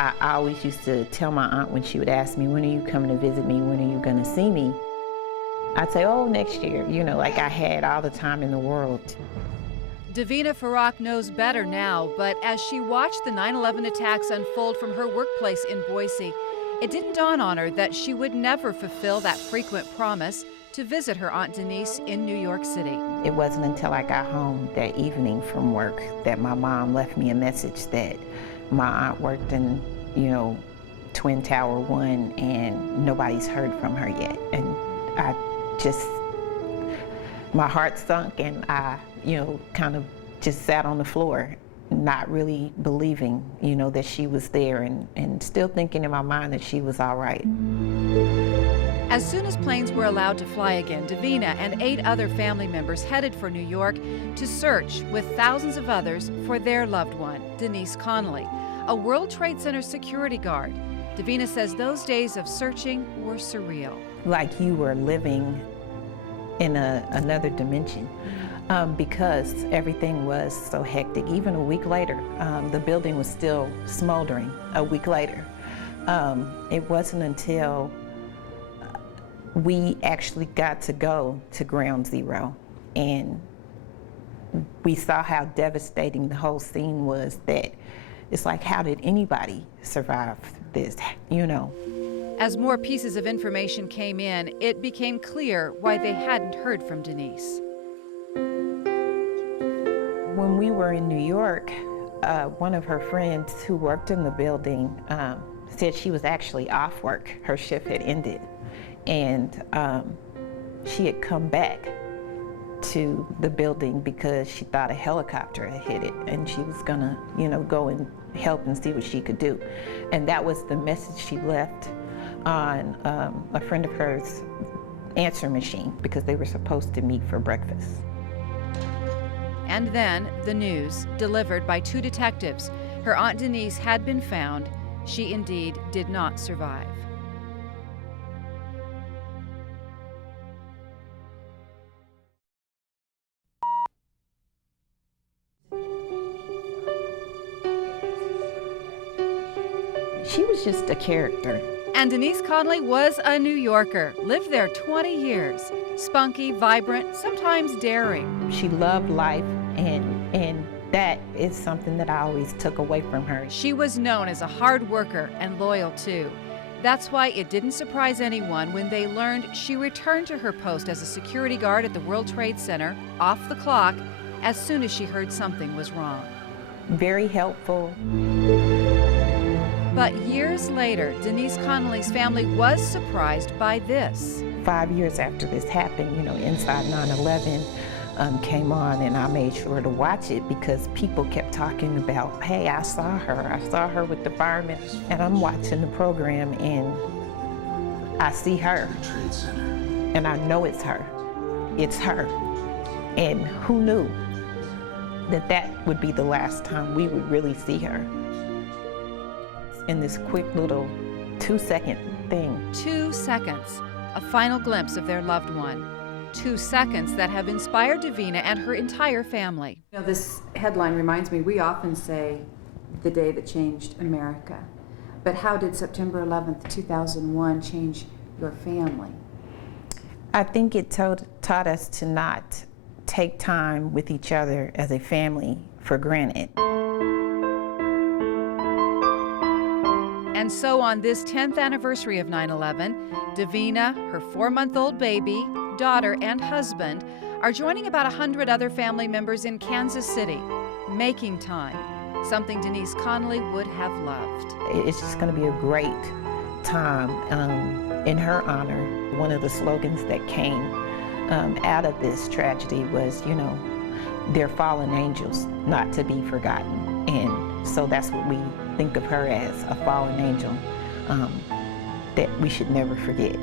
I always used to tell my aunt when she would ask me, when are you coming to visit me? When are you going to see me? I'd say, oh, next year, you know, like I had all the time in the world. DaVena Farag knows better now, but as she watched the 9/11 attacks unfold from her workplace in Boise, it didn't dawn on her that she would never fulfill that frequent promise to visit her Aunt Denease in New York City. It wasn't until I got home that evening from work that my mom left me a message that my aunt worked in, you know, Twin Tower 1 and nobody's heard from her yet. And I just, my heart sunk and I, you know, kind of just sat on the floor, not really believing, you know, that she was there and still thinking in my mind that she was all right. As soon as planes were allowed to fly again, DaVena and 8 other family members headed for New York to search with thousands of others for their loved one, Denease Conley, a World Trade Center security guard. DaVena says those days of searching were surreal. Like you were living in another dimension because everything was so hectic. Even a week later, the building was still smoldering a week later. It wasn't until we actually got to go to Ground Zero and we saw how devastating the whole scene was that it's like, how did anybody survive this, you know? As more pieces of information came in, it became clear why they hadn't heard from Denease. When we were in New York, one of her friends who worked in the building said she was actually off work. Her shift had ended. And she had come back to the building because she thought a helicopter had hit it and she was gonna, you know, go and help and see what she could do. And that was the message she left on a friend of hers' answer machine because they were supposed to meet for breakfast. And then the news, delivered by 2 detectives. Her Aunt Denease had been found. She indeed did not survive. She was just a character. And Denease Conley was a New Yorker, lived there 20 years. Spunky, vibrant, sometimes daring. She loved life, and that is something that I always took away from her. She was known as a hard worker and loyal too. That's why it didn't surprise anyone when they learned she returned to her post as a security guard at the World Trade Center, off the clock, as soon as she heard something was wrong. Very helpful. But years later, Denease Conley's family was surprised by this. 5 years after this happened, you know, Inside 9/11 came on and I made sure to watch it because people kept talking about, hey, I saw her with the firemen. And I'm watching the program and I see her. And I know it's her. It's her. And who knew that that would be the last time we would really see her? In this quick little 2-second thing. 2 seconds, a final glimpse of their loved one. 2 seconds that have inspired DaVena and her entire family. You know, this headline reminds me, we often say the day that changed America. But how did September 11th, 2001 change your family? I think it taught us to not take time with each other as a family for granted. And so on this 10th anniversary of 9/11, DaVena, her 4-month-old baby, daughter, and husband are joining about 100 other family members in Kansas City, making time, something Denease Conley would have loved. It's just going to be a great time in her honor. One of the slogans that came out of this tragedy was, you know, they're fallen angels, not to be forgotten. And so that's what we think of her as, a fallen angel that we should never forget.